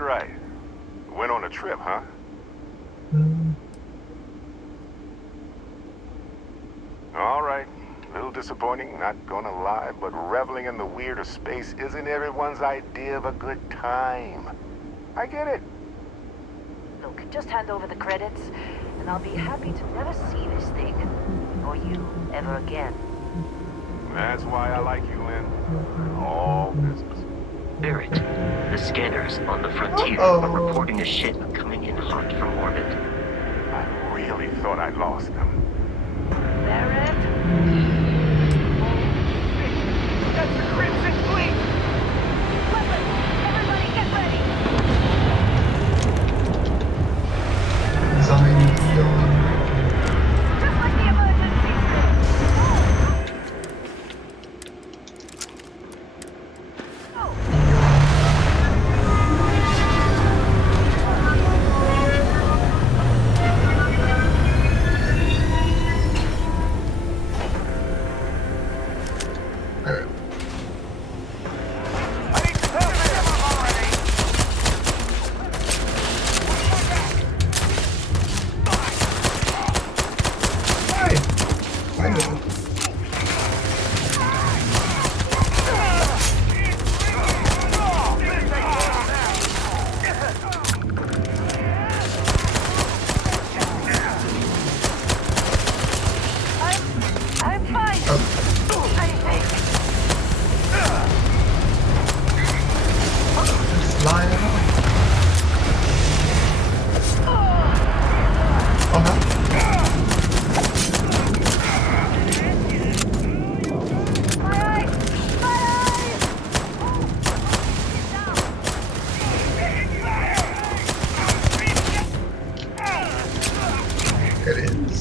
right. Went on a trip, huh? All right. A little disappointing, not gonna lie, but reveling in the weird of space isn't everyone's idea of a good time. I get it. Look, just hand over the credits, and I'll be happy to never see this thing, or you, ever again. That's why I like you, Lynn. All business. Barrett, the scanners on the frontier are reporting a ship coming in hot from orbit. I really thought I'd lost them. Barrett? That's the Crimson Fleet! Weapons! Everybody get ready! Just like the emergency I'm fine. I think. Flying out. Oh no. My eyes! My eyes! It is.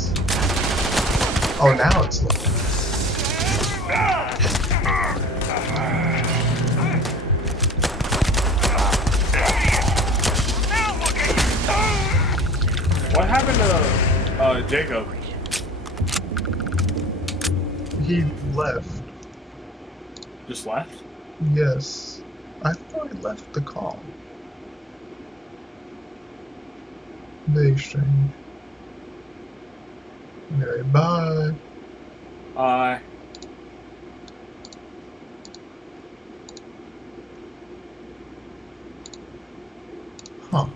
Oh, now it's low. What happened to Jacob? He left. Just left? Yes. I thought he left the call. Very strange. Okay, bye. Huh.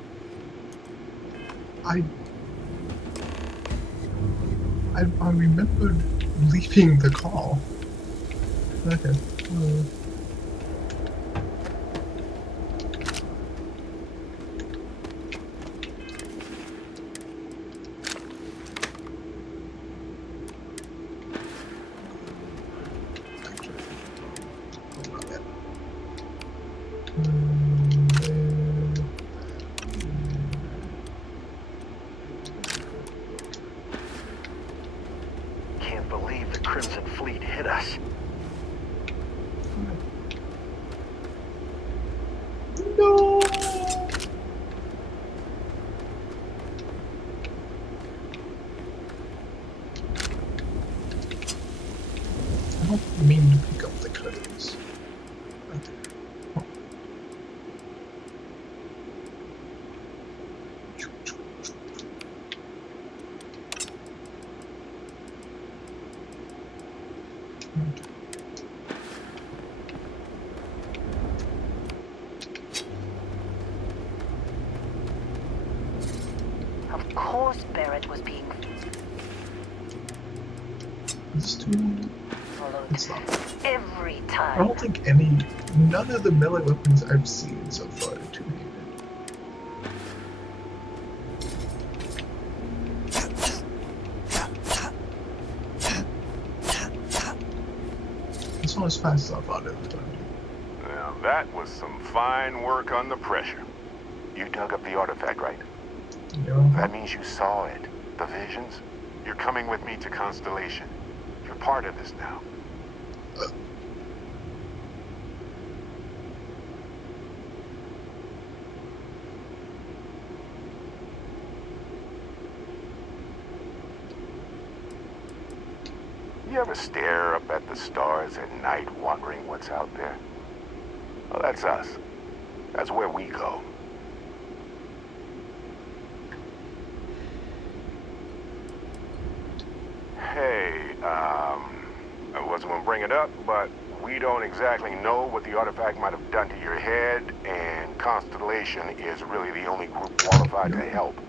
I remembered leaving the call. Okay. Can't believe the Crimson Fleet hit us. No. I don't mean to pick up the cuttings. Okay. Oh. Of course Barrett was being It's too. followed It's not. every I time. don't think none of the melee weapons I've seen so far are two-handed. This one is fast as I thought it was going to be. Now that was some fine work under pressure. You dug up the artifact, right? Yeah. That means you saw it. The visions. You're coming with me to Constellation. You're part of this now. You ever stare up at the stars at night wondering what's out there? Well, that's us. That's where we go. Hey, I wasn't gonna bring it up, but we don't exactly know what the artifact might have done to your head, and Constellation is really the only group qualified to help.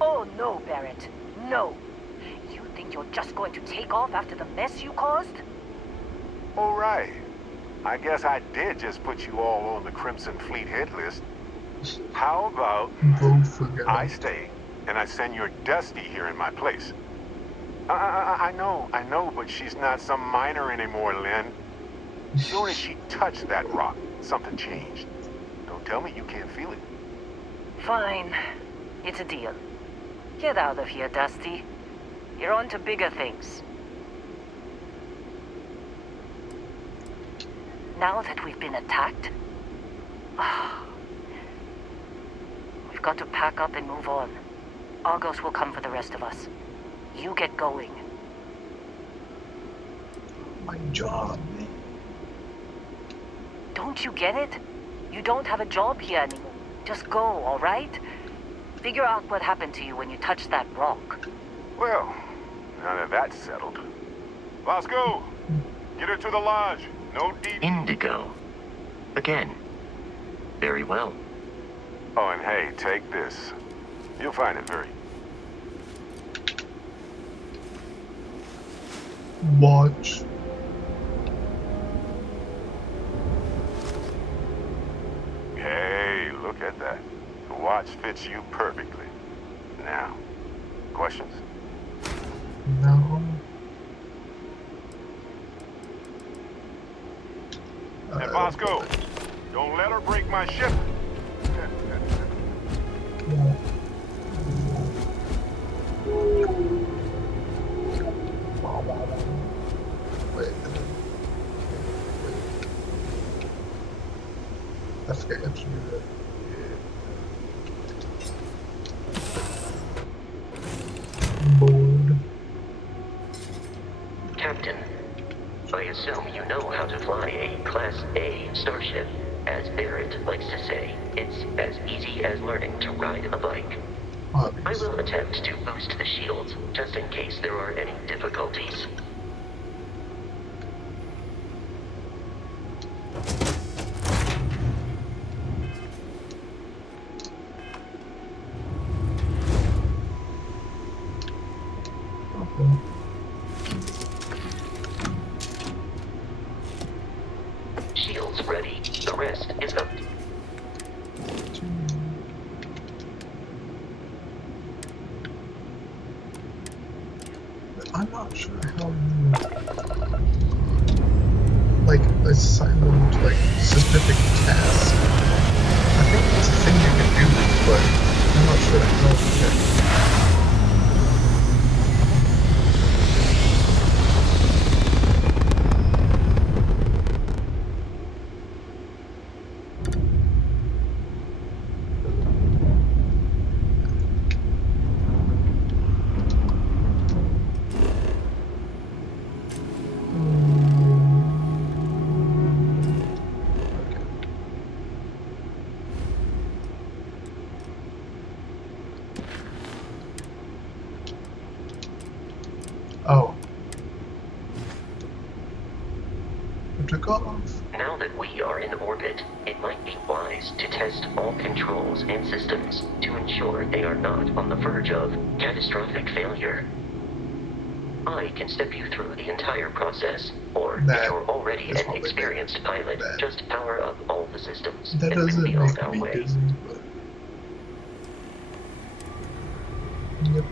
Oh no, Barrett. No. You think you're just going to take off after the mess you caused? All right. I guess I did just put you all on the Crimson Fleet hit list. How about Both forgot. I stay, and I send your Dusty here in my place? I know, but she's not some minor anymore, Lynn. As soon as she touched that rock, something changed. Don't tell me you can't feel it. Fine. It's a deal. Get out of here, Dusty. You're on to bigger things. Now that we've been attacked, we've got to pack up and move on. Argos will come for the rest of us. You get going. My job, man. Don't you get it? You don't have a job here anymore. Just go, all right? Figure out what happened to you when you touched that rock. Well, now that that's settled. Let's go. Get her to the lodge. No deep. Indigo. Again. Very well. Oh, and hey, take this. You'll find it very... Watch. Hey, look at that. The watch fits you perfectly. Now, questions? No. And Bosco, don't let her break my ship. No. Wait. I forgot to do that. Board. Captain, I assume you know how to fly a Class A starship. As Barrett likes to say, it's as easy as learning to ride a bike. I Obviously. will attempt to boost the shields, just in case there are any difficulties. Okay. Shields ready. The rest is up. I'm not sure how you like assign them to like specific tasks. I think it's a thing you can do, but I'm not sure how to Oh. I took off. Now that we are in orbit, it might be wise to test all controls and systems to ensure they are not on the verge of catastrophic failure. I can step you through the entire process, or if That you're already is an what we experienced did. pilot, That- just power up all the systems That and we'll doesn't be on make our me way. dizzy, but yep.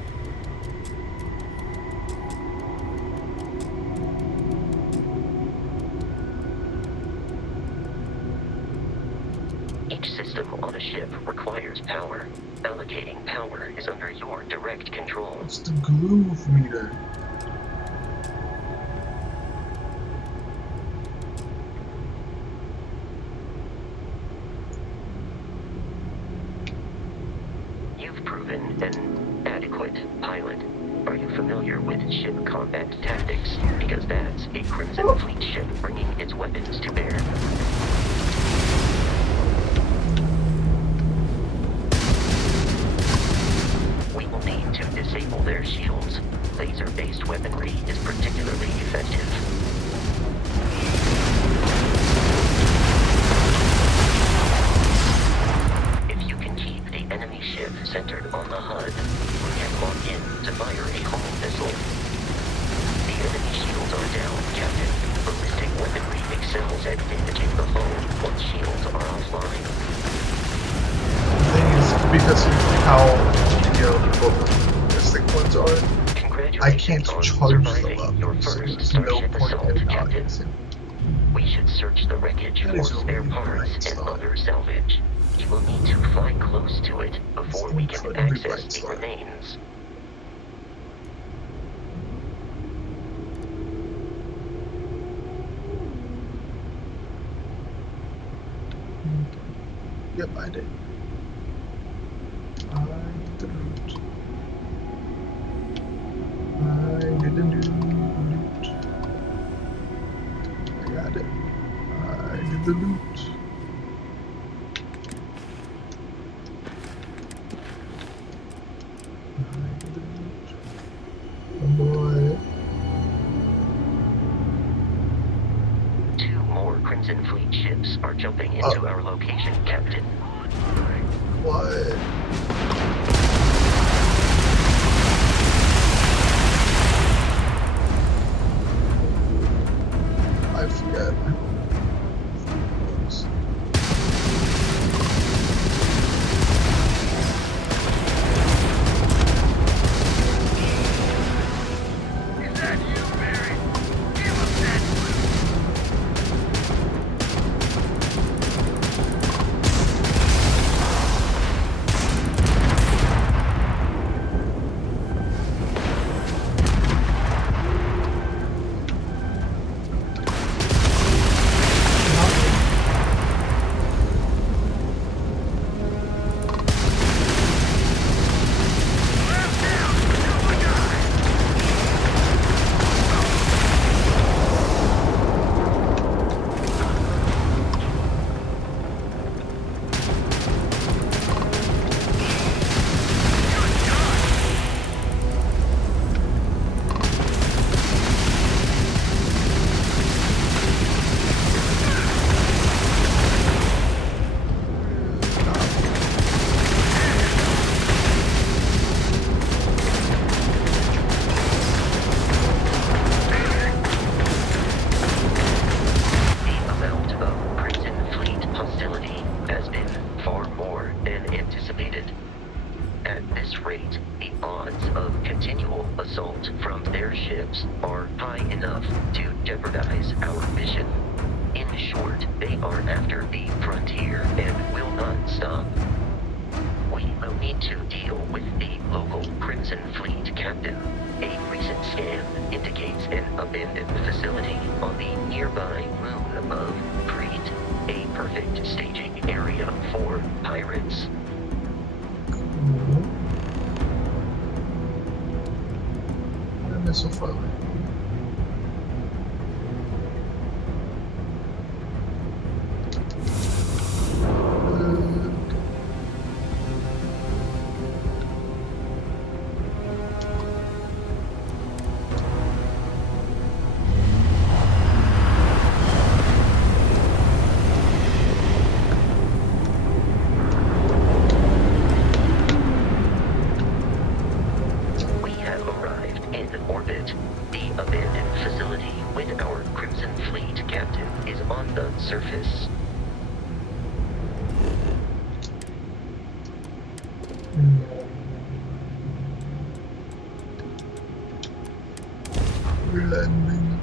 Each system on a ship requires power. Allocating power is under your direct control. It's the groove meter. You've proven an adequate pilot. Are you familiar with ship combat tactics? Because that's a Crimson Fleet ship bringing its weapons to bear. We will need to disable their shields. Laser-based weaponry is particularly effective. If you can keep the enemy ship centered on the HUD, you can lock in to fire a hull missile. The enemy shields are down, Captain. Ballistic weaponry excels at damaging the hull once shields are offline. The thing is, because of how ballistic ones are, I can't charge them up, so there's no point in not using them. We should search the wreckage That for is a spare really parts bright and thought. other salvage. You will need to fly close to it before we can incredibly access bright the thought. remains. Yep, I did. I did the loot. I did the loot. I got it. I did the loot. I did the loot. Oh boy. 2 more Crimson Fleet ships are jumping into our location, Captain. What? I forget. So far away. Landing.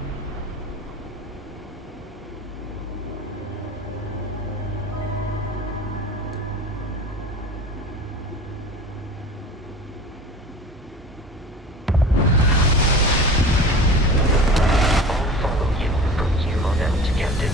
I'll follow you from here on out, Captain.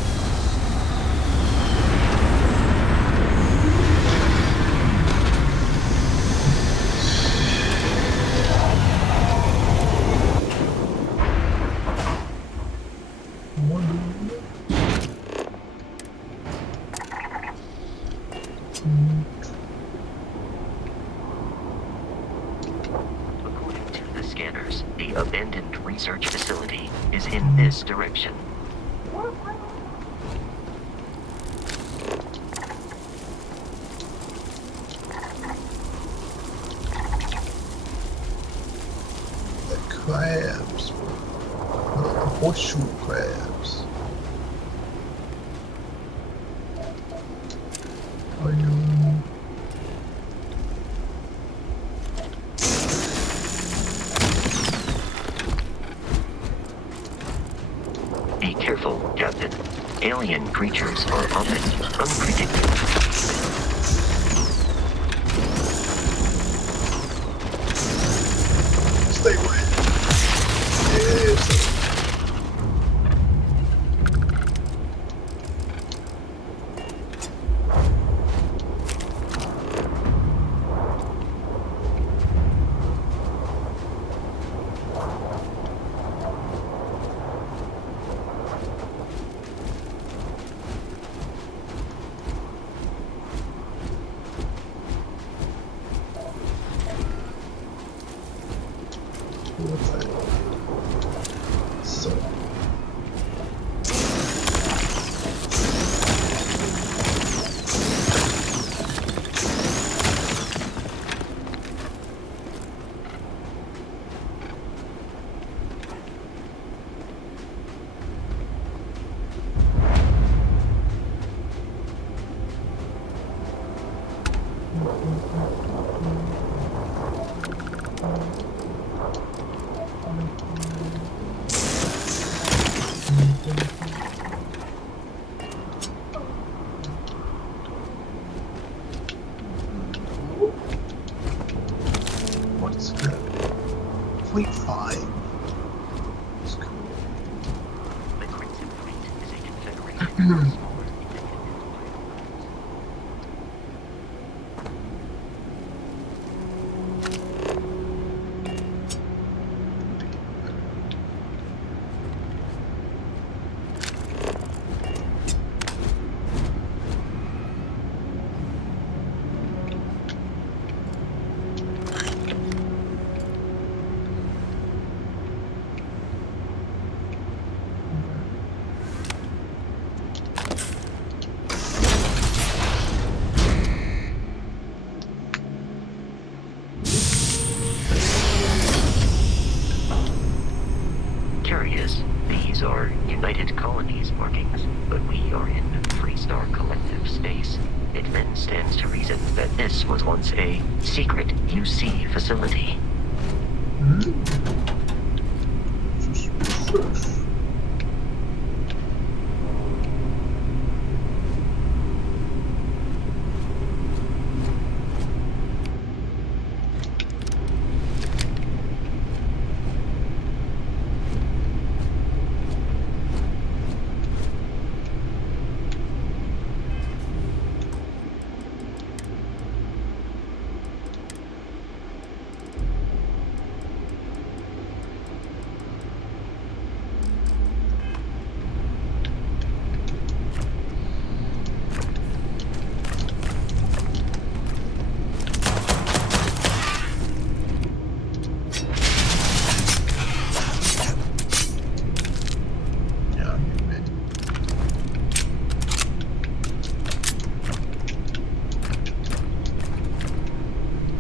According to the scanners, the research facility is in this direction. The crabs. The horseshoe crabs. Are you... Be careful, Captain. Alien creatures are often unpredictable. Stay away. Yes. What's that? So. What is good? 0.5. That's cool. The Crimson Fleet is a confederation of smaller independent empires. Curious, these are United Colonies markings, but we are in Freestar Collective space. It then stands to reason that this was once a secret UC facility.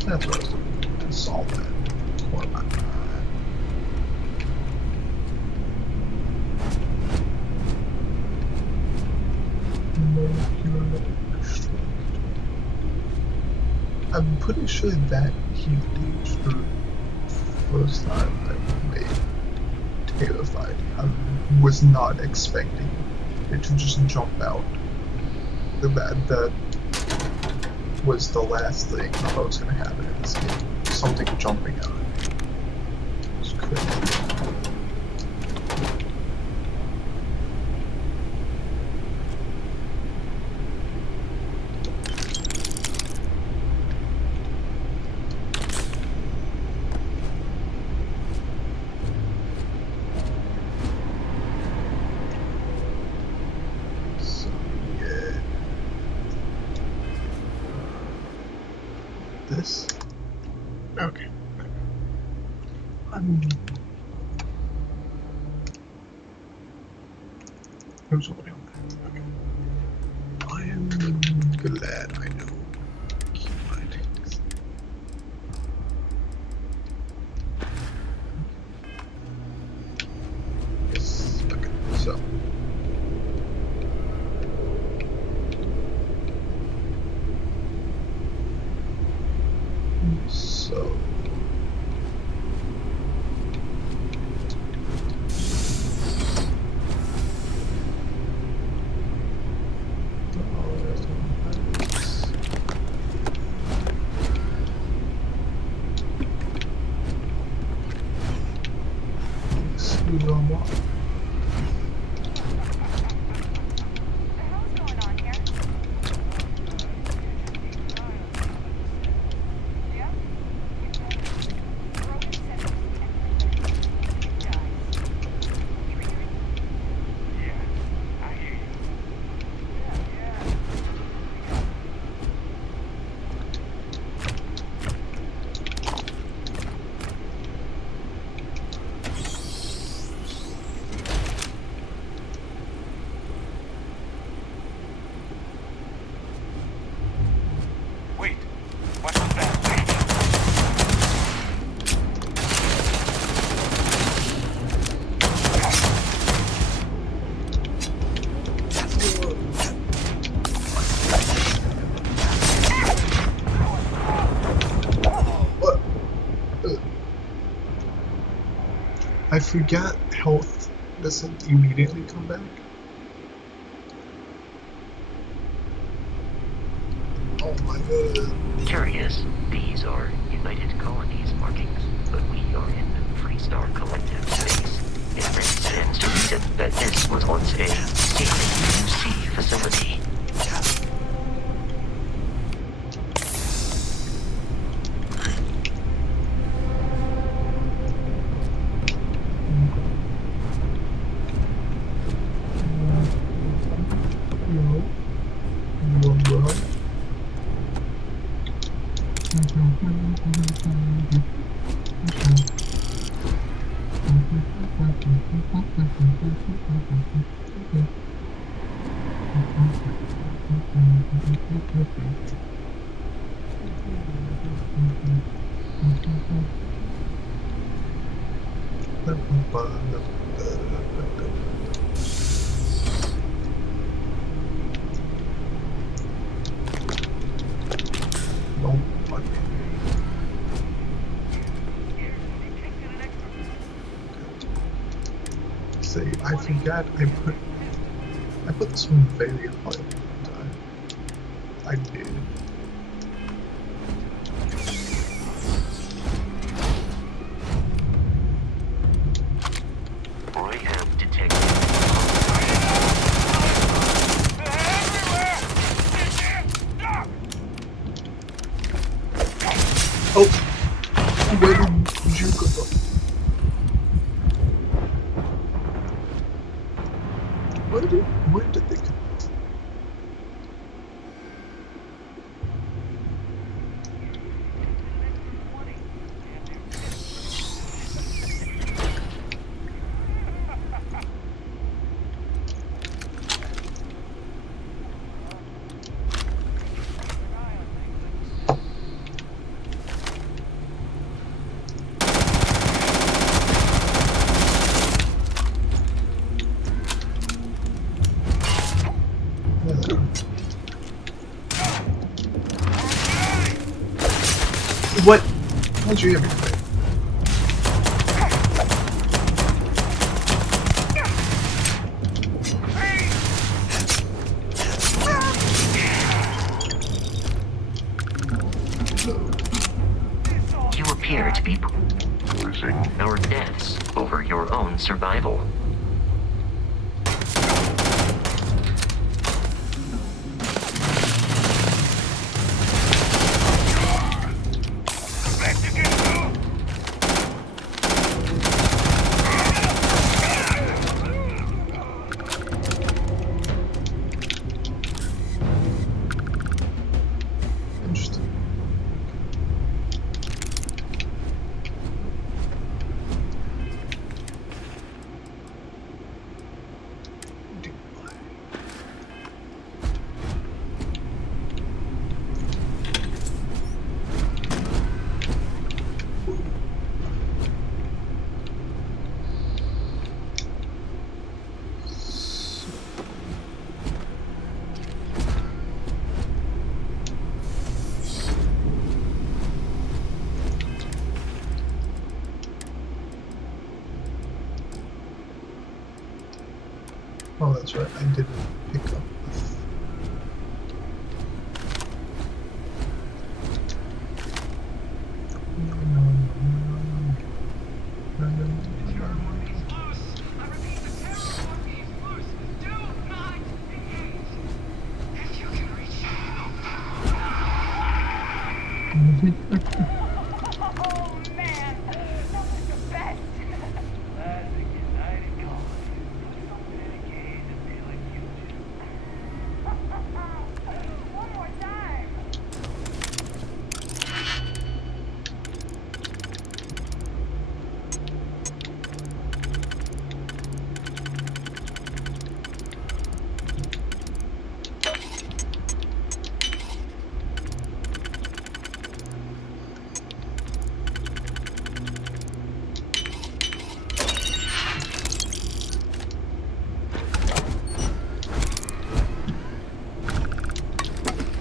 That's what I was looking to solve that. Corner my mind. Molecular extract. I'm pretty sure that he leaves the first time that made terrified. I was not expecting it to just jump out. That was the last thing I thought was going to happen in this game. Something jumping out. It's crazy. So, yeah. This? Okay. There's somebody on there. Okay. I am glad I know. Keep my things. Yes. Okay. So. Who's on what? I forgot health doesn't immediately come back. Oh my god. Curious, these are United Colonies markings, but we are in Freestar Collective space. It makes sense to reason that this was once a secret UC facility. I forgot I put this one very hard. I did. I have detected. Oh, where did you go? Where did they come from? What? How'd you ever play? You appear to be losing our deaths over your own survival. Oh, that's right. I didn't pick up the. Oh man, that was the best. Classic United Colony. Something in a cage and feeling huge. One more time.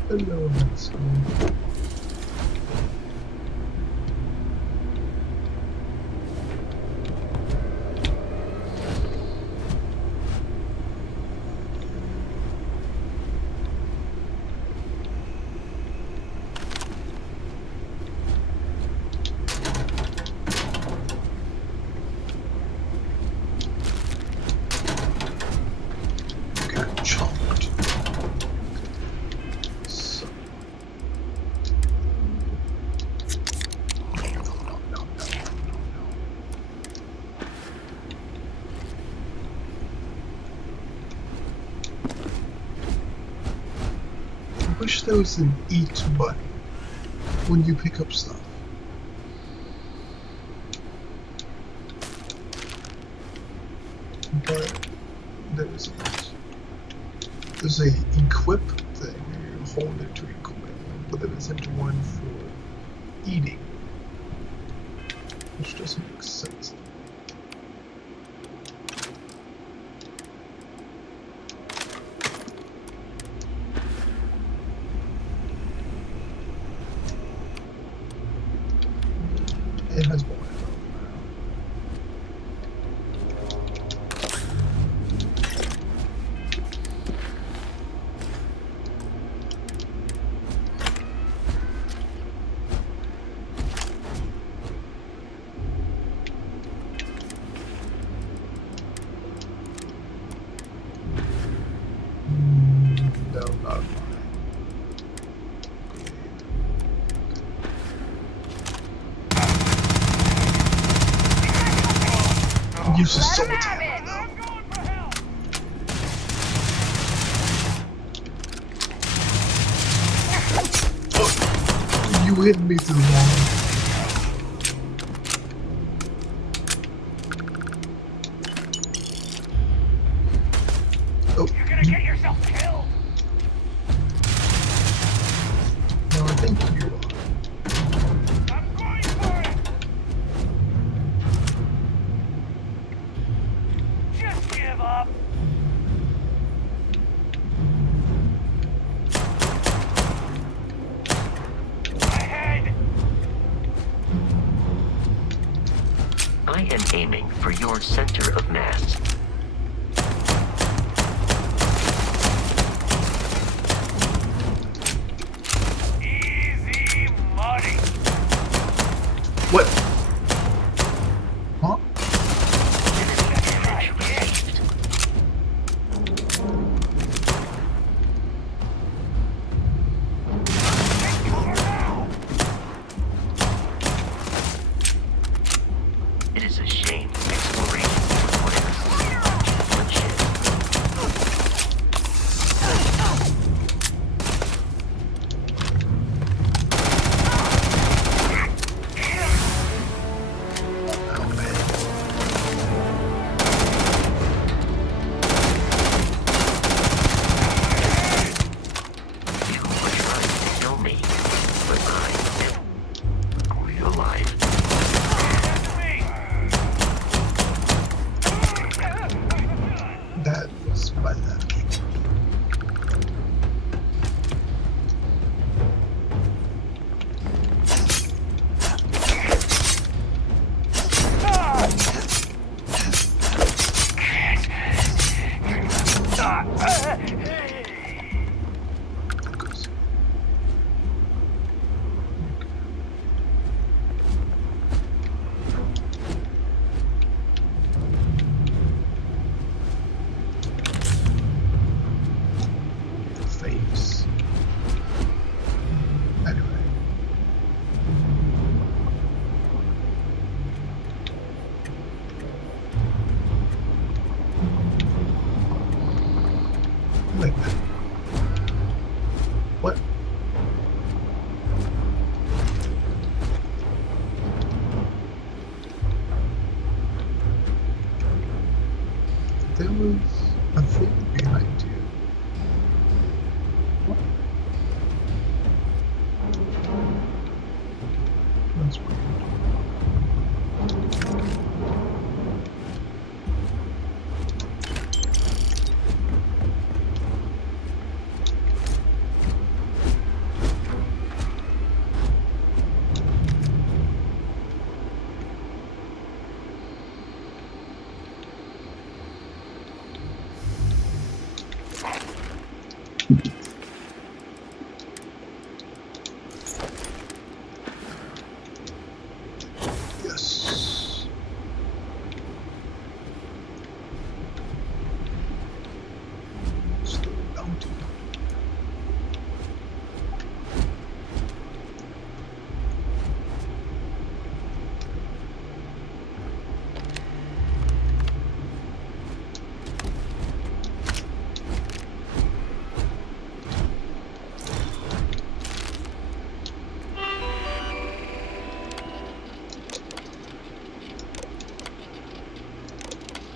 Hello, let's go. Get chomped. So. I wish there was an eat button when you pick up stuff. But there isn't. There's a equip thing where you hold it to equip, but there isn't one for eating. Which doesn't make sense. It has more. No, not mine. Use a soul tap. Oh, you hit me through the wall. Oh, You're gonna get yourself killed. no, I think you are. I'm going for it. Just give up. Ahead. I am aiming for your center of mass. Easy money. What? Huh? It is a shame exploration requires bloodshed. You were trying to kill me, but I am real-life. That was my left. Wait a minute. What? There was a thing behind you. What? That's weird. Yes. Still bounty.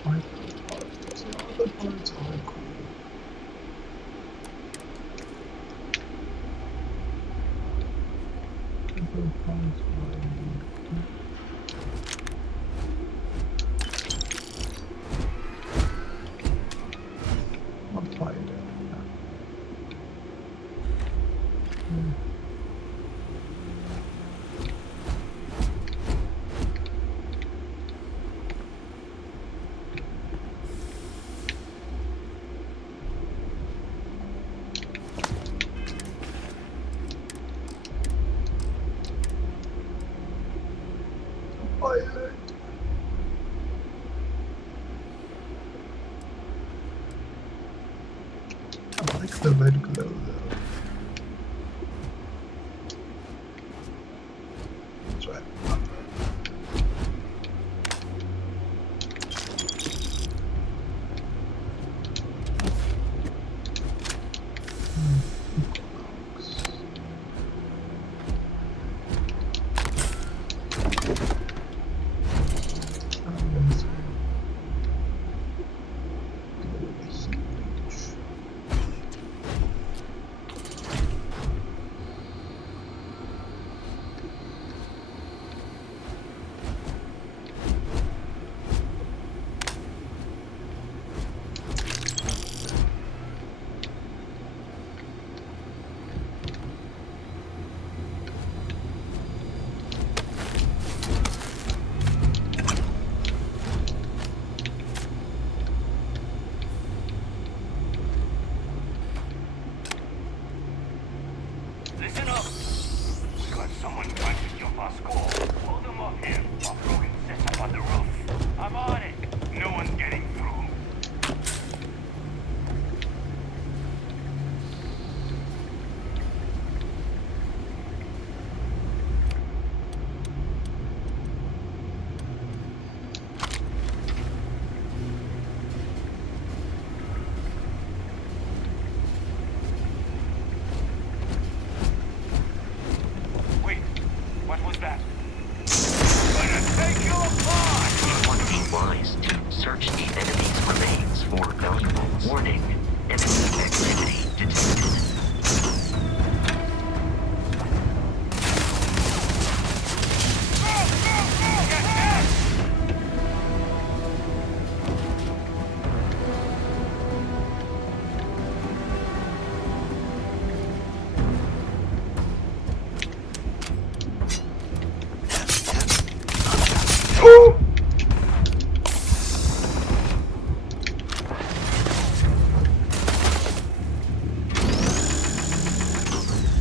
My parts, other parts are cool. Other parts are I'll try it out. Violet. I like the red glow though. That's right. Listen up! We got someone trying to jump our school. Hold them up here while Brogan sets up on the roof. I'm on it. No one's getting through. Wait, what was that? Gonna take you apart! It would be wise to search the enemy's remains for valuables. Warning, enemy activity detected.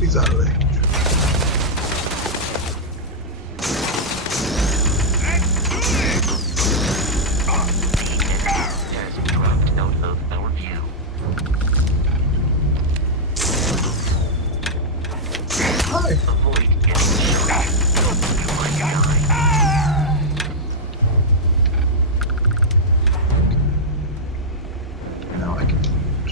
He's out of range. Has dropped out of our view. Hi! Avoid getting shot. You might die. Now I can loot.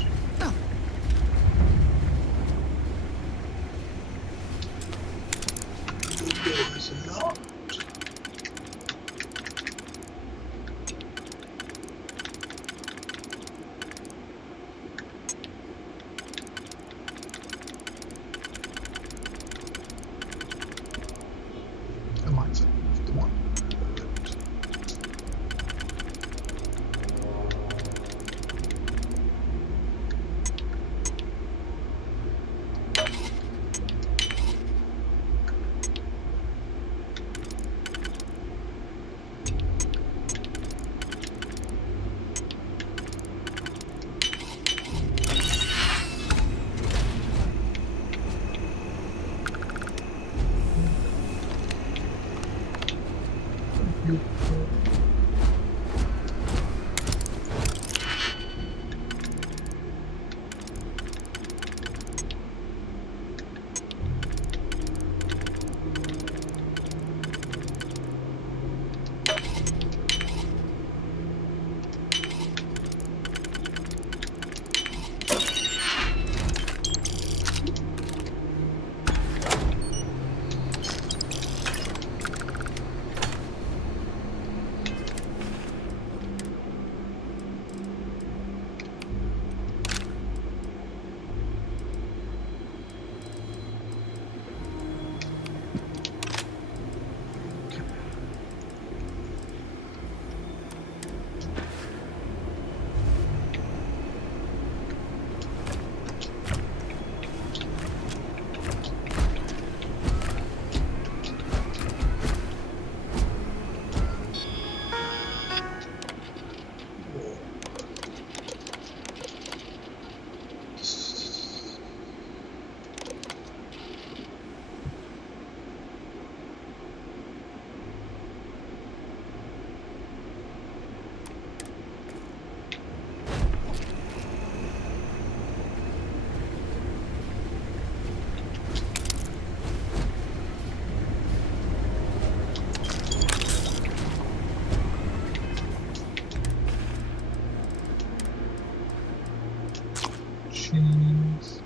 cheese.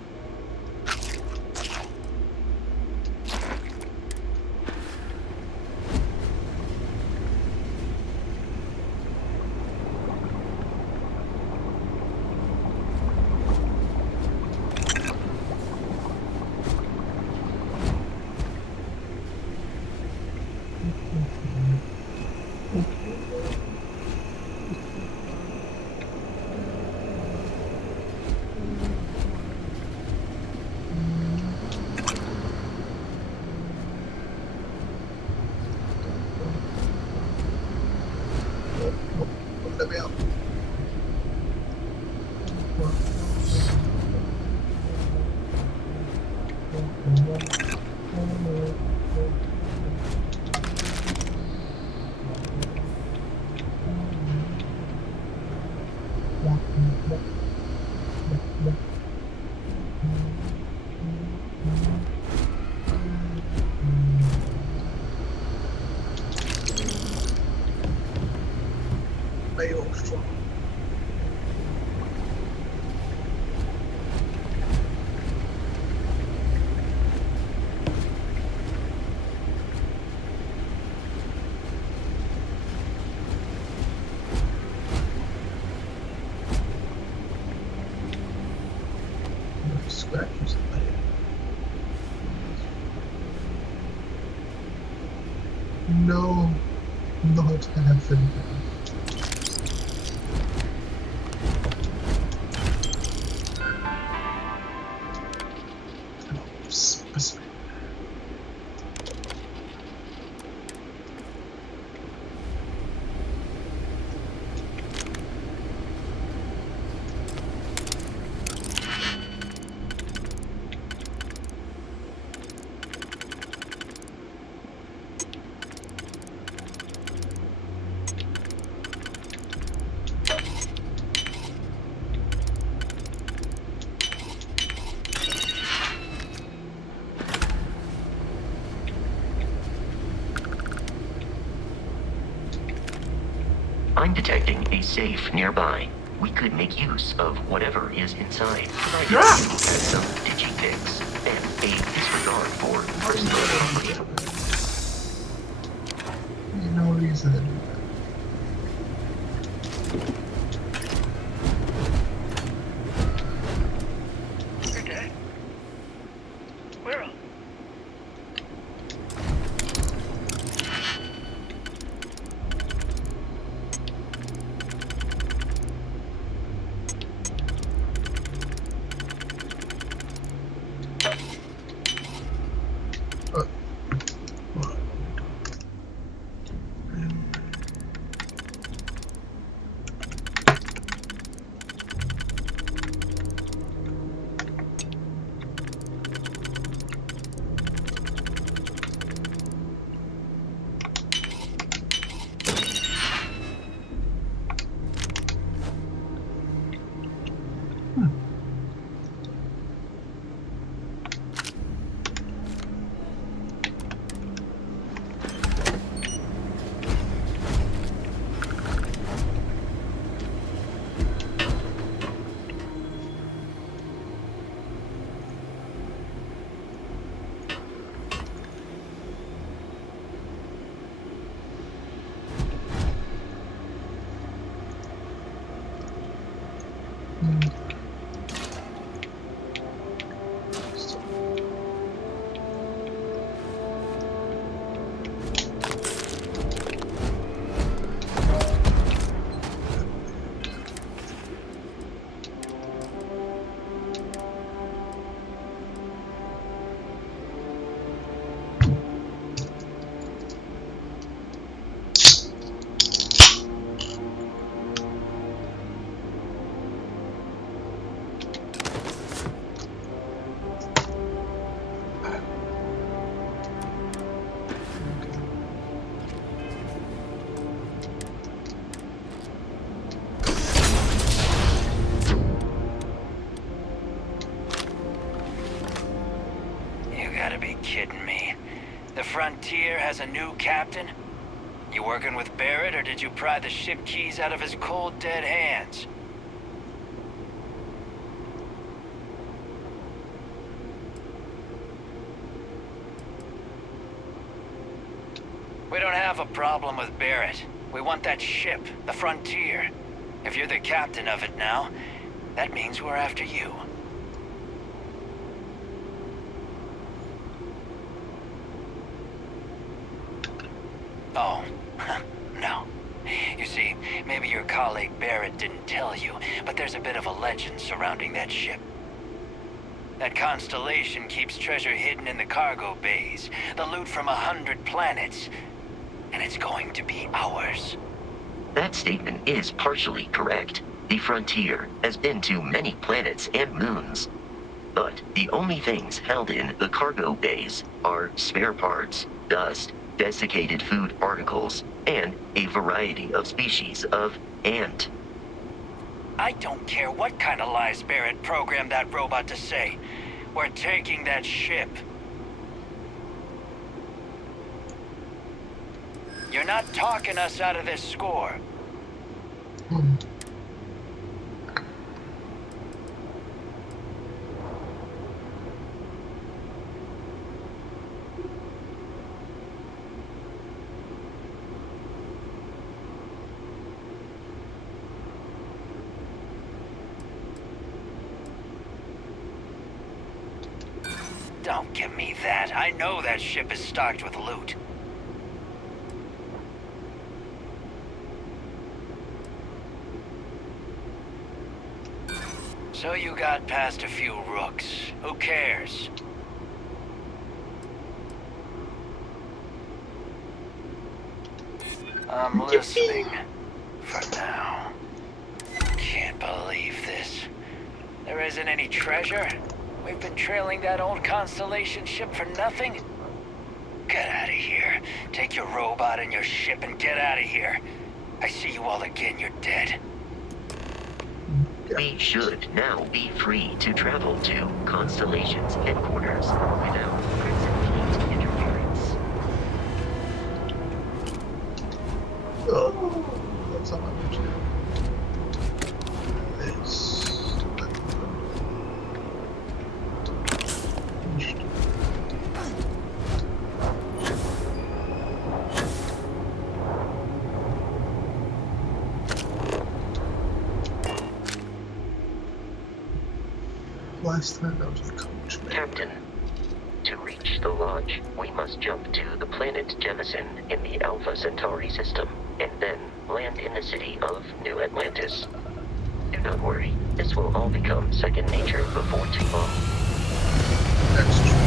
Let me out. Baleful. Scratches in my head. No, not heaven. Specimen. I'm detecting a safe nearby. We could make use of whatever is inside, provided as some digifix and a disregard for personal property. No reason to do that. You're dead. Where? Kidding me. The Frontier has a new captain? You working with Barrett, or did you pry the ship keys out of his cold, dead hands? have a problem with Barrett. We want that ship, the Frontier. If you're the captain of it now, that means we're after you. Oh, no. You see, maybe your colleague Barrett didn't tell you, but there's a bit of a legend surrounding that ship. That constellation keeps treasure hidden in the cargo bays, the loot from 100 planets, and it's going to be ours. That statement is partially correct. The Frontier has been to many planets and moons. But the only things held in the cargo bays are spare parts, dust, desiccated food particles, and a variety of species of ant. I don't care what kind of lies Barrett programmed that robot to say. We're taking that ship. You're not talking us out of this score. Don't give me that. I know that ship is stocked with loot. So you got past a few rooks. Who cares? I'm listening. For now. Can't believe this. There isn't any treasure? We've been trailing that old Constellation ship for nothing? Get out of here. Take your robot and your ship and get out of here. I see you all again, you're dead. We should now be free to travel to Constellation's headquarters without Crimson Fleet interference. Oh, that's not my mission. It's... Last time I was a coach, man. Captain, to reach the lodge, we must jump to the planet Jemison in the Alpha Centauri system, and then land in the city of New Atlantis. Do not worry, this will all become second nature before too long. That's true.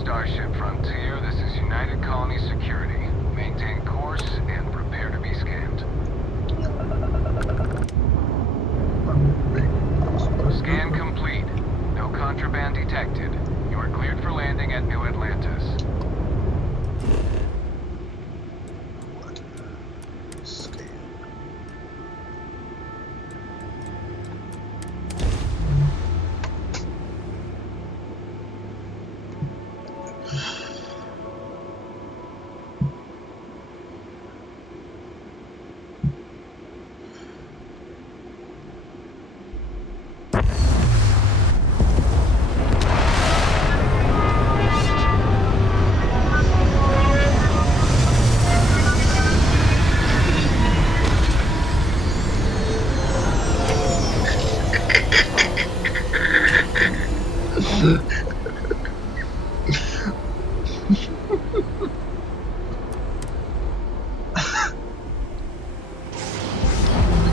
Starship Frontier, this is United Colony Security. Maintain course and prepare to be scanned. Scan complete. No contraband detected. You are cleared for landing at New Atlantis.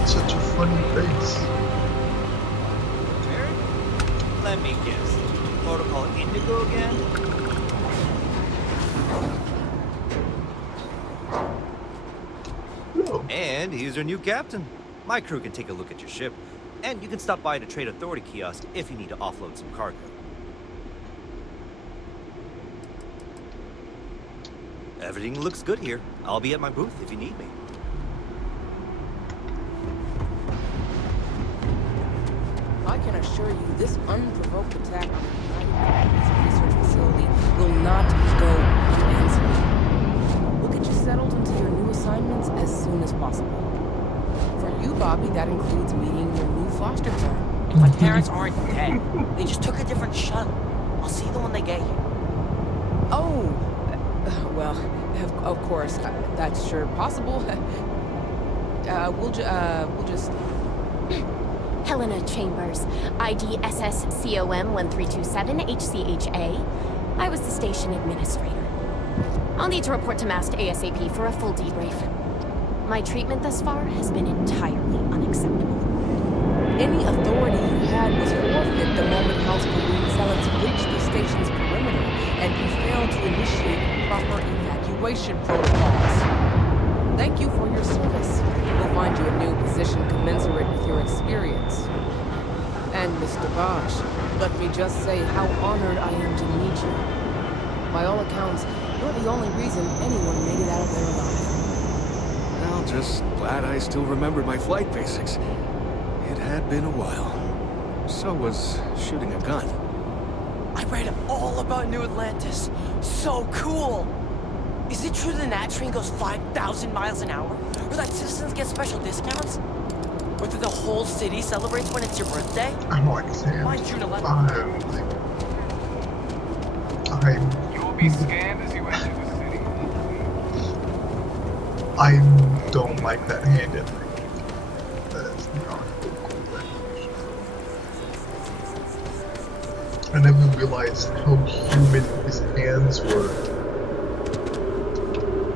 It's such a funny face. Let me guess. Protocol Indigo again? No. And he's our new captain. My crew can take a look at your ship, and you can stop by the Trade Authority kiosk if you need to offload some cargo. Everything looks good here. I'll be at my booth if you need me. I can assure you this unprovoked attack on the United Colonies Research Facility will not go unanswered. We'll get you settled into your new assignments as soon as possible. For you, Bobby, that includes meeting your new foster parent. My parents aren't dead. They just took a different shuttle. I'll see them when they get here. Oh, well, of course, that's sure possible. We'll just... Helena Chambers, ID SSCOM 1327 HCHA. I was the station administrator. I'll need to report to Mast ASAP for a full debrief. My treatment thus far has been entirely unacceptable. Any authority you had was forfeit the moment House Balloon Zealots breached the station's perimeter and you failed to initiate proper evacuation protocols. Thank you for your service. We'll find you a new position commensurate with your experience. And Mr. Bosch, let me just say how honored I am to meet you. By all accounts, you're the only reason anyone made it out of there alive. Well, just glad I still remembered my flight basics. It had been a while. So was shooting a gun. I read all about New Atlantis. So cool! Is it true the Nat train goes 5,000 miles an hour? Or that citizens get special discounts? Or that the whole city celebrates when it's your birthday? I'm like saying, Mine's June 11th. You will be scanned as you enter the city. I don't like that handed thing. That's not cool. I never realized how human his hands were.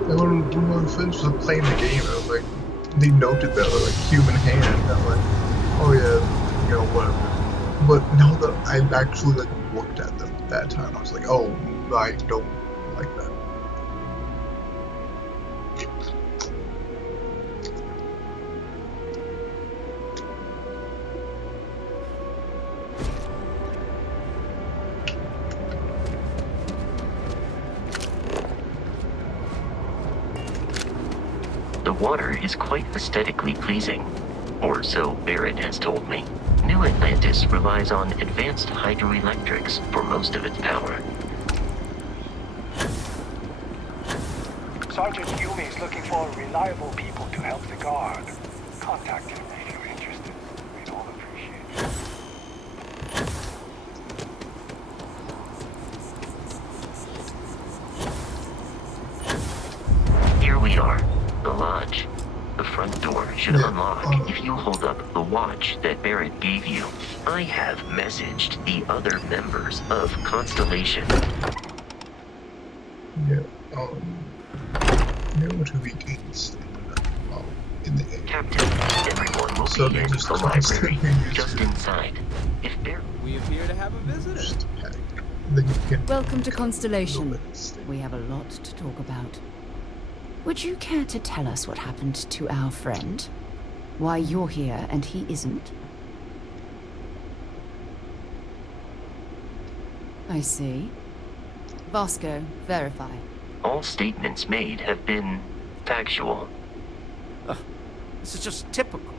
And when my friends were playing the game, I was like, they noted that like human hand. And I'm like, oh yeah, you know, whatever. But now that I've actually like looked at them that time, I was like, oh, I don't like that. The water is quite aesthetically pleasing, or so Barrett has told me. New Atlantis relies on advanced hydroelectrics for most of its power. Sergeant Yumi is looking for reliable people to help the guard. Contact him if you're interested. We'd all appreciate it. Here we are, the lodge. The front door should unlock if you hold up the watch that Barrett gave you. I have messaged the other members of Constellation. Yeah, able to regain stamina in the air. Captain, everyone will So be in just the library, constantly just inside. If Barrett... We appear to have a visitor. Just pack. Then you can Welcome to Constellation. build it. We have a lot to talk about. Would you care to tell us what happened to our friend? Why you're here and he isn't? I see. Vasco, verify. All statements made have been factual. This is just typical.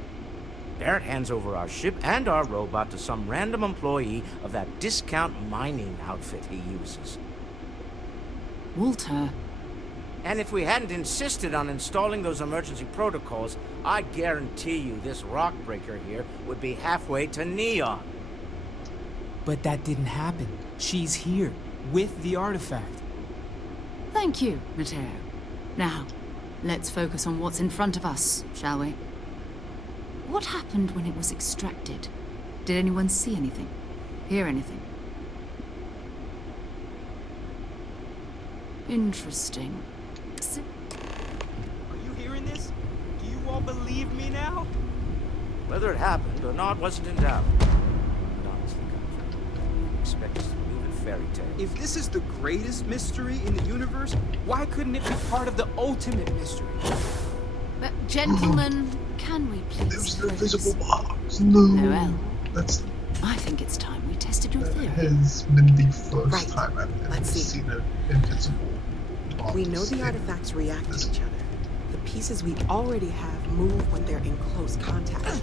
Barrett hands over our ship and our robot to some random employee of that discount mining outfit he uses. Walter. And if we hadn't insisted on installing those emergency protocols, I guarantee you this rock breaker here would be halfway to Neon. But that didn't happen. She's here, with the artifact. Thank you, Matteo. Now, let's focus on what's in front of us, shall we? What happened when it was extracted? Did anyone see anything? Hear anything? Interesting. Are you hearing this? Do you all believe me now? Whether it happened or not wasn't in doubt. But honestly, Contract, expect us to be moving fairy tale. If this is the greatest mystery in the universe, why couldn't it be part of the ultimate mystery? But, gentlemen, can we please There's no focus? visible box. No. Noel, That's I think it's time we tested your that theory. has been the first Right. time I've ever Let's see. seen an invisible box. We know the in artifacts react to this each other. The pieces we already have move when they're in close contact.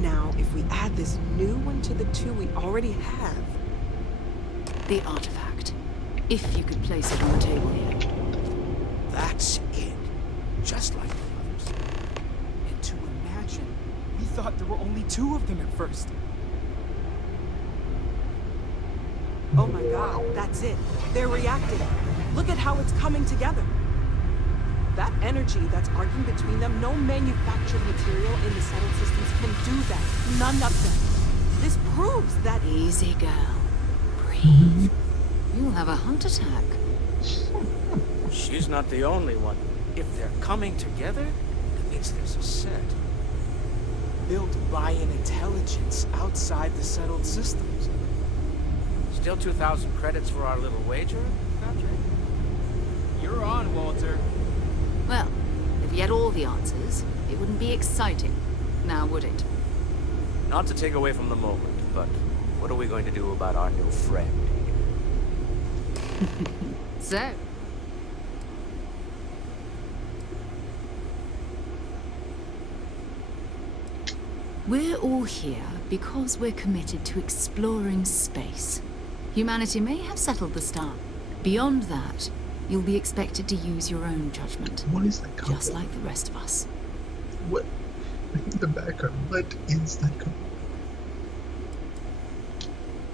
Now, if we add this new one to the two we already have... The artifact. If you could place it on the table here. That's it. Just like the others. And to imagine, we thought there were only 2 of them at first. Oh my god, that's it. They're reacting. Look at how it's coming together. That energy that's arcing between them, no manufactured material in the settled systems can do that. None of them. This proves that... Easy, girl. Breathe. You'll have a heart attack. She's not the only one. If they're coming together, that means there's a set. Built by an intelligence outside the settled systems. Still 2,000 credits for our little wager, Patrick? You're on, Walter. Well, if we had all the answers, it wouldn't be exciting. Now, would it? Not to take away from the moment, but what are we going to do about our new friend here? So, we're all here because we're committed to exploring space. Humanity may have settled the star. Beyond that, you'll be expected to use your own judgment. What is that couple? Just like the rest of us. What? In the background, what is that couple?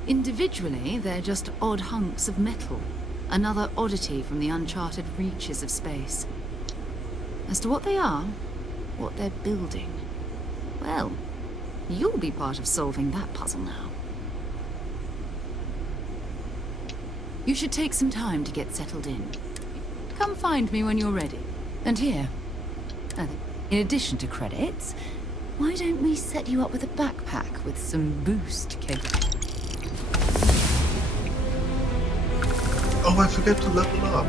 Individually, they're just odd hunks of metal. Another oddity from the uncharted reaches of space. As to what they are, what they're building, well, you'll be part of solving that puzzle now. You should take some time to get settled in. Come find me when you're ready. And here, in addition to credits, why don't we set you up with a backpack with some boost capability? Oh, I forgot to level up.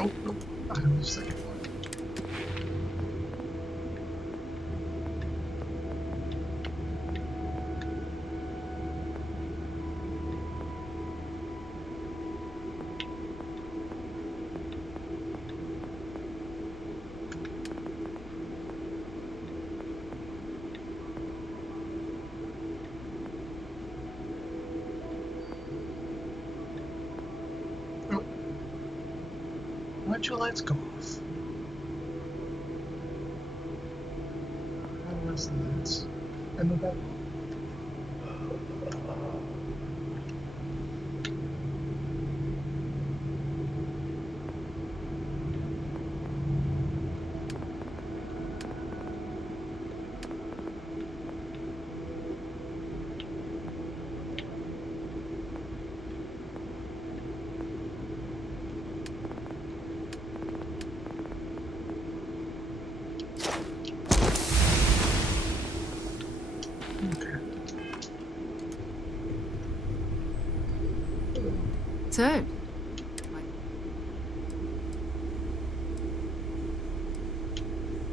Oh, no, I have a second one. Why'd your lights go off? Where's the lights? And the back. So,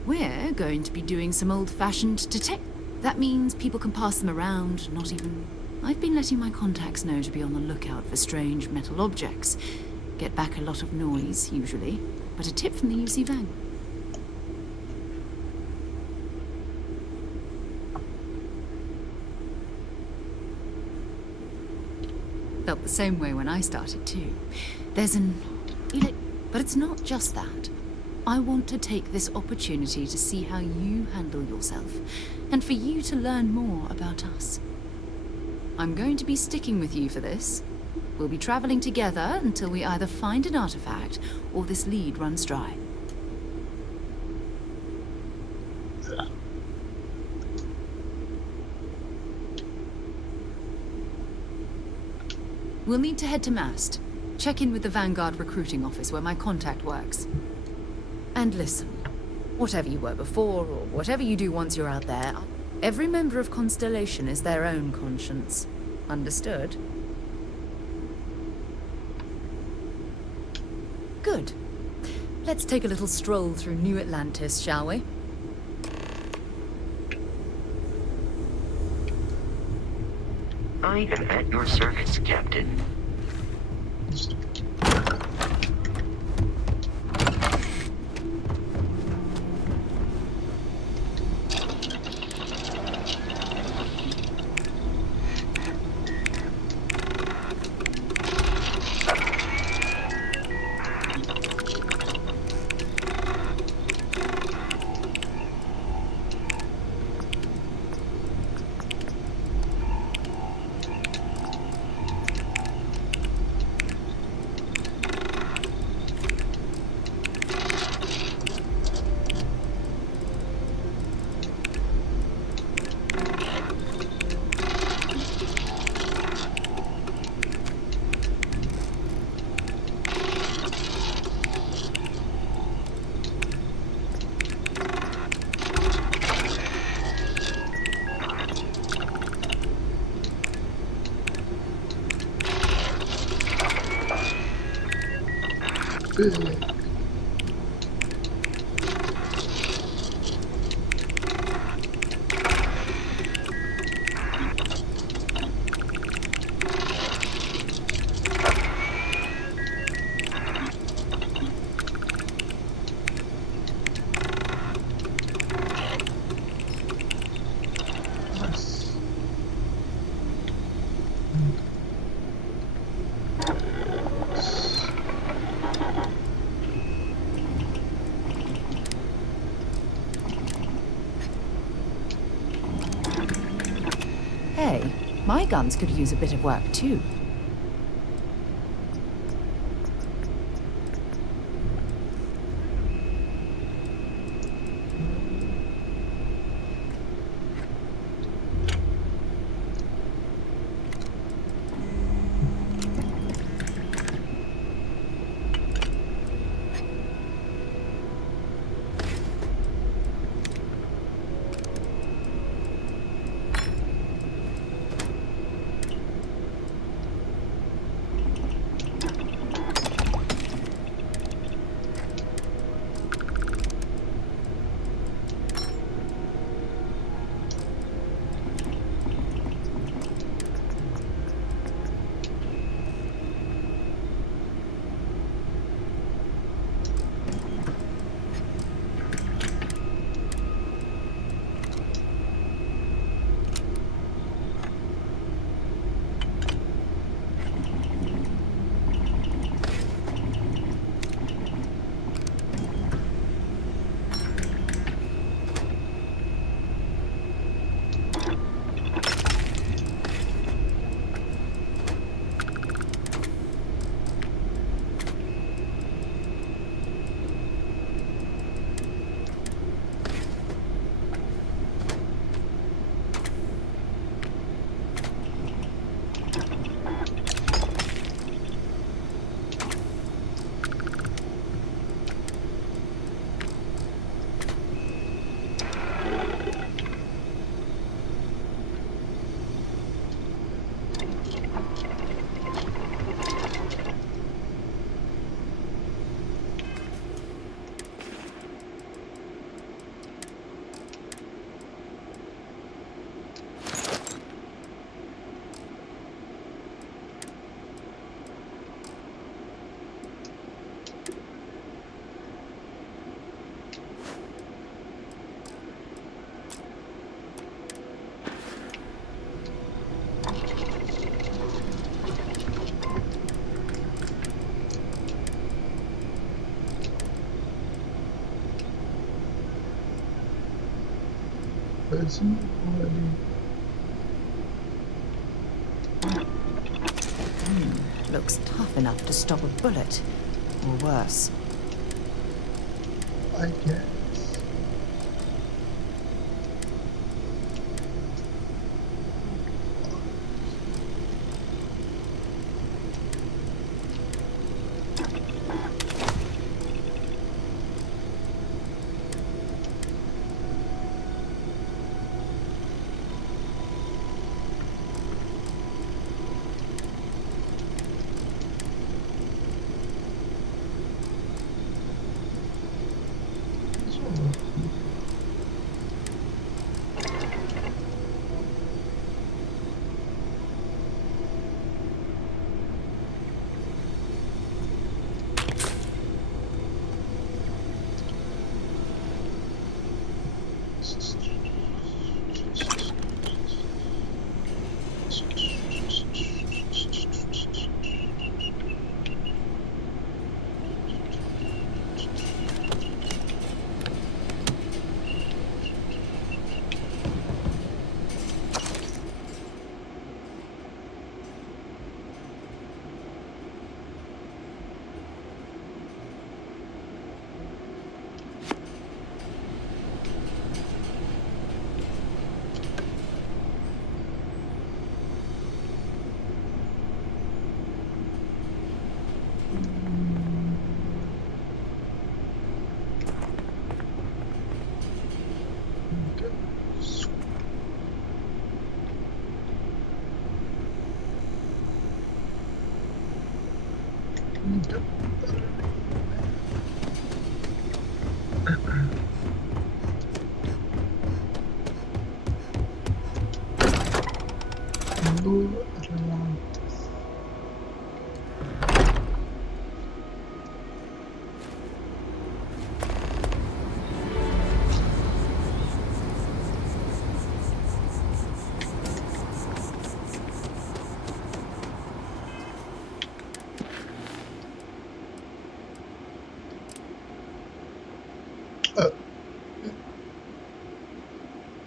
we're going to be doing some old-fashioned detect. That means people can pass them around, not even... I've been letting my contacts know to be on the lookout for strange metal objects. Get back a lot of noise, usually, but a tip from the UC van. Felt the same way when I started too. There's an... But it's not just that. I want to take this opportunity to see how you handle yourself, and for you to learn more about us. I'm going to be sticking with you for this. We'll be traveling together until we either find an artifact or this lead runs dry. We'll need to head to Mast. Check in with the Vanguard recruiting office where my contact works. And listen, whatever you were before or whatever you do once you're out there, every member of Constellation is their own conscience. Understood? Good. Let's take a little stroll through New Atlantis, shall we? I am at your service, Captain. Hey, my guns could use a bit of work too. Is he already? Looks tough enough to stop a bullet. Or worse. I guess.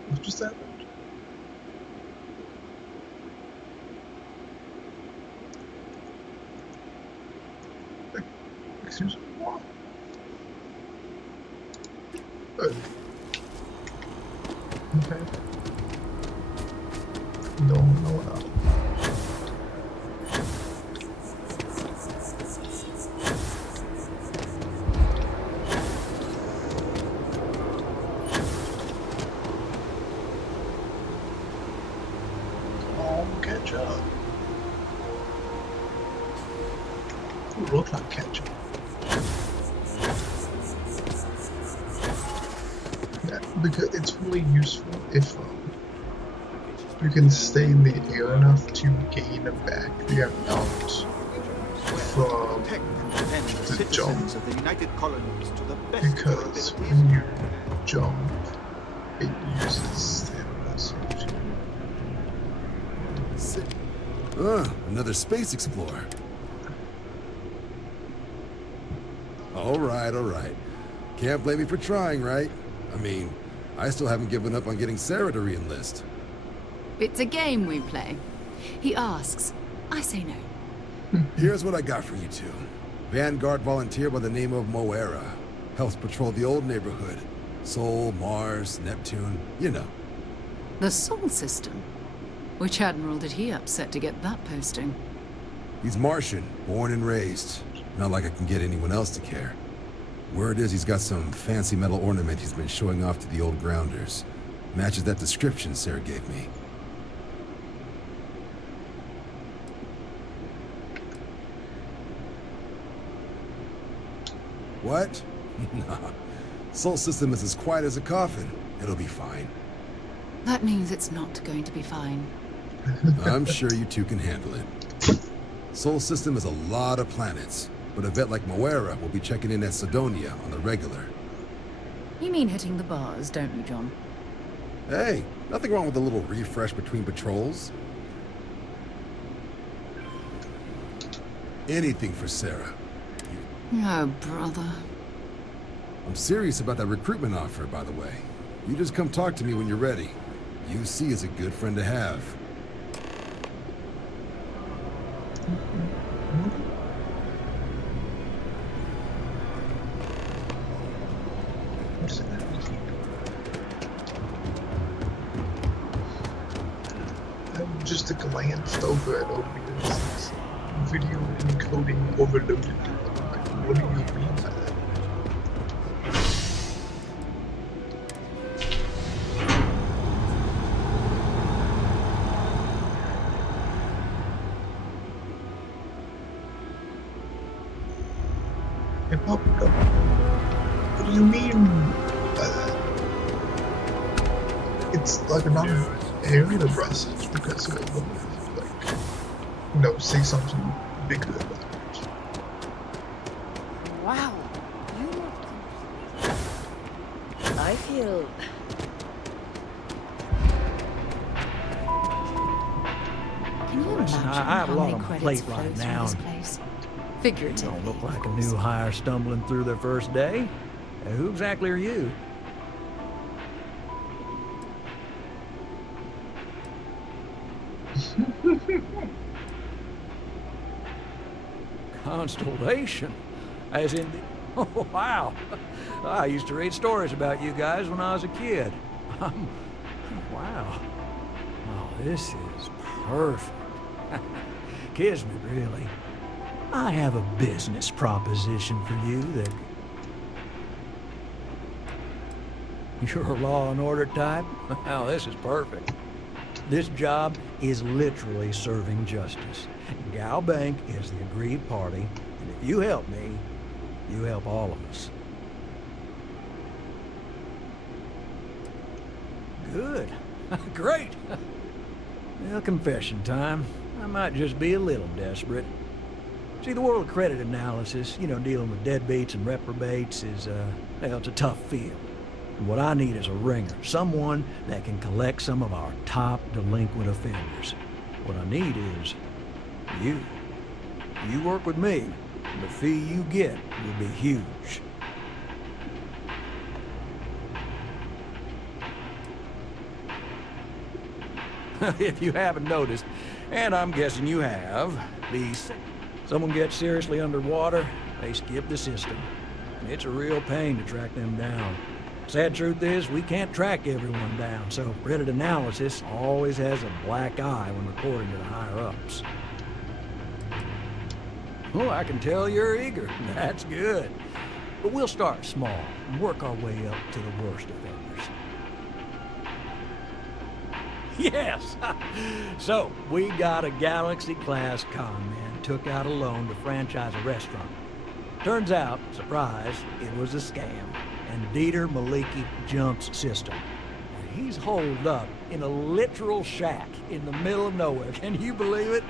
What just happened? Excuse me, what? Okay. Don't know what happened. Ketchup. It looks like ketchup. Yeah, because it's really useful if you can stay in the air enough to gain back the amount from the jump. Because when you jump, it uses stamina. Another space explorer. All right. Can't blame me for trying, right? I mean, I still haven't given up on getting Sarah to re-enlist. It's a game we play. He asks, I say no. Here's what I got for you two. Vanguard volunteer by the name of Moera. Helps patrol the old neighborhood. Sol, Mars, Neptune, you know. The Sol system? Which admiral did he upset to get that posting? He's Martian, born and raised. Not like I can get anyone else to care. Word is he's got some fancy metal ornament he's been showing off to the old grounders. Matches that description Sarah gave me. What? Nah. Sol system is as quiet as a coffin. It'll be fine. That means it's not going to be fine. I'm sure you two can handle it. Sol system is a lot of planets, but a vet like Moera will be checking in at Sidonia on the regular. You mean hitting the bars, don't you, John? Hey, nothing wrong with a little refresh between patrols. Anything for Sarah. Oh, brother. I'm serious about that recruitment offer, by the way. You just come talk to me when you're ready. UC is a good friend to have. What's that? I just glanced over at OBS's video encoding overloaded. Like, what do you mean by that? It popped up. What do you mean by that? It's like not an area message because it would like, you know, say something bigger about it. Wow, you look... I feel... Can you imagine I have a how lot many on my credits plate flow right through now. this place? Figuratively, Don't look like of a course. new hire stumbling through their first day. Who exactly are you? Constellation? As in... Oh, wow. I used to read stories about you guys when I was a kid. Wow. Oh, this is perfect. Kismet, really. I have a business proposition for you that... You're a law and order type? Well, this is perfect. This job is literally serving justice. Gal Bank is the agreed party, and if you help me, you help all of us. Good. Great. Well, confession time. I might just be a little desperate. See, the world of credit analysis, you know, dealing with deadbeats and reprobates is, well, it's a tough field. And what I need is a ringer, someone that can collect some of our top delinquent offenders. What I need is you. You work with me, and the fee you get will be huge. If you haven't noticed, and I'm guessing you have, someone gets seriously underwater, they skip the system. And it's a real pain to track them down. Sad truth is, we can't track everyone down, so credit analysis always has a black eye when reporting to the higher-ups. Oh, I can tell you're eager. That's good. But we'll start small and work our way up to the worst offenders. Yes! So, we got a Galaxy-class con man took out a loan to franchise a restaurant. Turns out, surprise, it was a scam, and Dieter Maliki jumps system. He's holed up in a literal shack in the middle of nowhere. Can you believe it?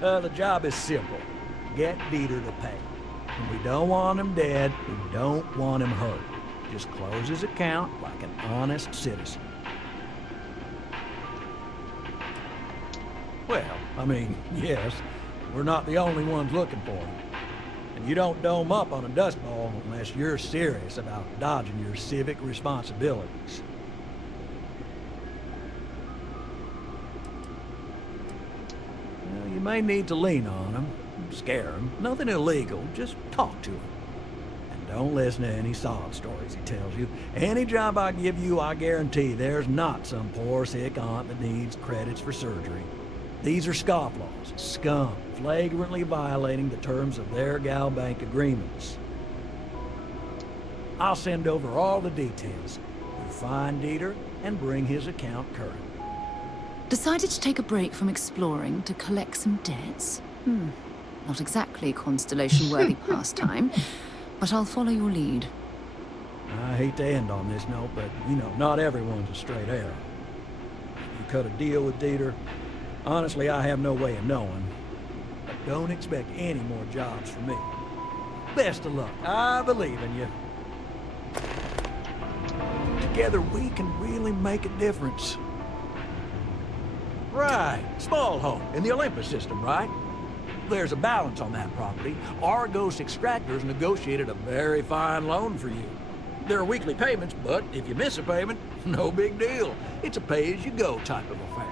The job is simple. Get Dieter to pay. And we don't want him dead, we don't want him hurt. Just close his account like an honest citizen. Well, I mean, yes, we're not the only ones looking for him. And you don't dome up on a dust ball unless you're serious about dodging your civic responsibilities. Well, you may need to lean on him, scare him. Nothing illegal, just talk to him. And don't listen to any sob stories he tells you. Any job I give you, I guarantee there's not some poor sick aunt that needs credits for surgery. These are scofflaws, scum, flagrantly violating the terms of their Gal Bank agreements. I'll send over all the details. We'll find Dieter and bring his account current. Decided to take a break from exploring to collect some debts? Not exactly Constellation-worthy pastime, but I'll follow your lead. I hate to end on this note, but, you know, not everyone's a straight arrow. You cut a deal with Dieter. Honestly, I have no way of knowing. But don't expect any more jobs from me. Best of luck. I believe in you. Together we can really make a difference. Right. Small home in the Olympus system, right? There's a balance on that property. Argos Extractors negotiated a very fine loan for you. There are weekly payments, but if you miss a payment, no big deal. It's a pay-as-you-go type of affair.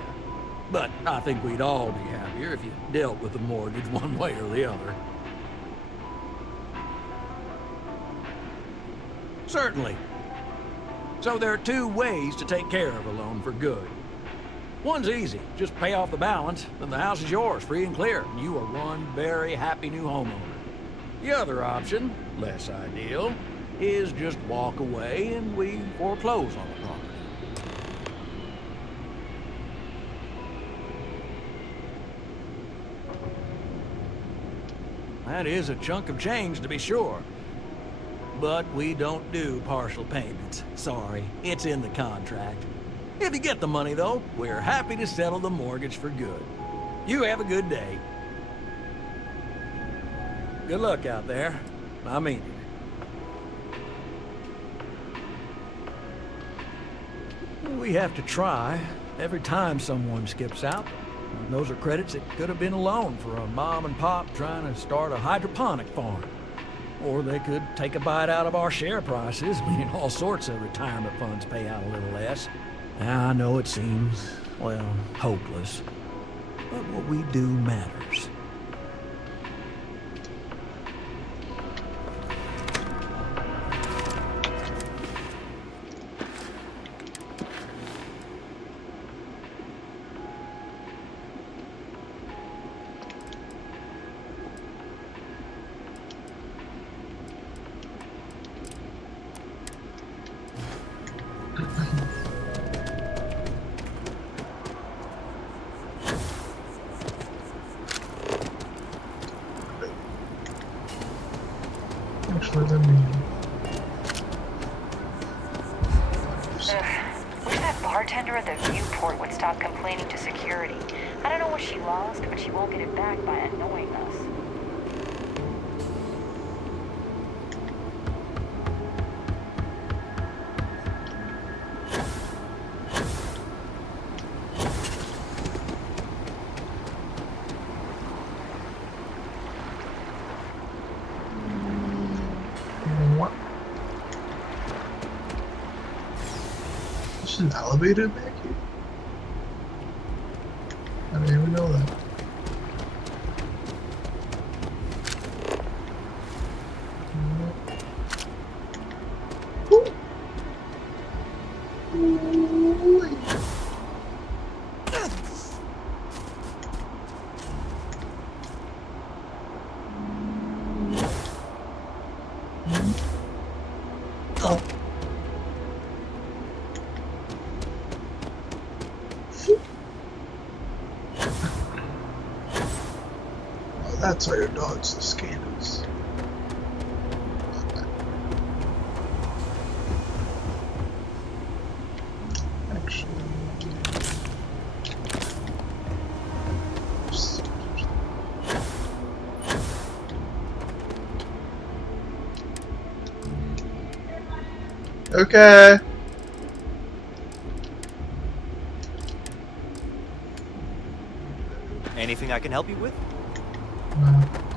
But I think we'd all be happier if you dealt with the mortgage one way or the other. Certainly. So there are two ways to take care of a loan for good. One's easy. Just pay off the balance, then the house is yours, free and clear, and you are one very happy new homeowner. The other option, less ideal, is just walk away and we foreclose on the property. That is a chunk of change, to be sure. But we don't do partial payments. Sorry, it's in the contract. If you get the money, though, we're happy to settle the mortgage for good. You have a good day. Good luck out there. I mean it. We have to try every time someone skips out. And those are credits that could have been a loan for a mom and pop trying to start a hydroponic farm. Or they could take a bite out of our share prices. I mean, all sorts of retirement funds pay out a little less. I know it seems, well, hopeless. But what we do matters. Actually, let me... Wish that bartender at the viewport would stop complaining to security. I don't know what she lost, but she won't get it back by annoying us. There's an elevator back here? I didn't even know that. That's why your dog's the scanners. Actually, okay. Anything I can help you with? No.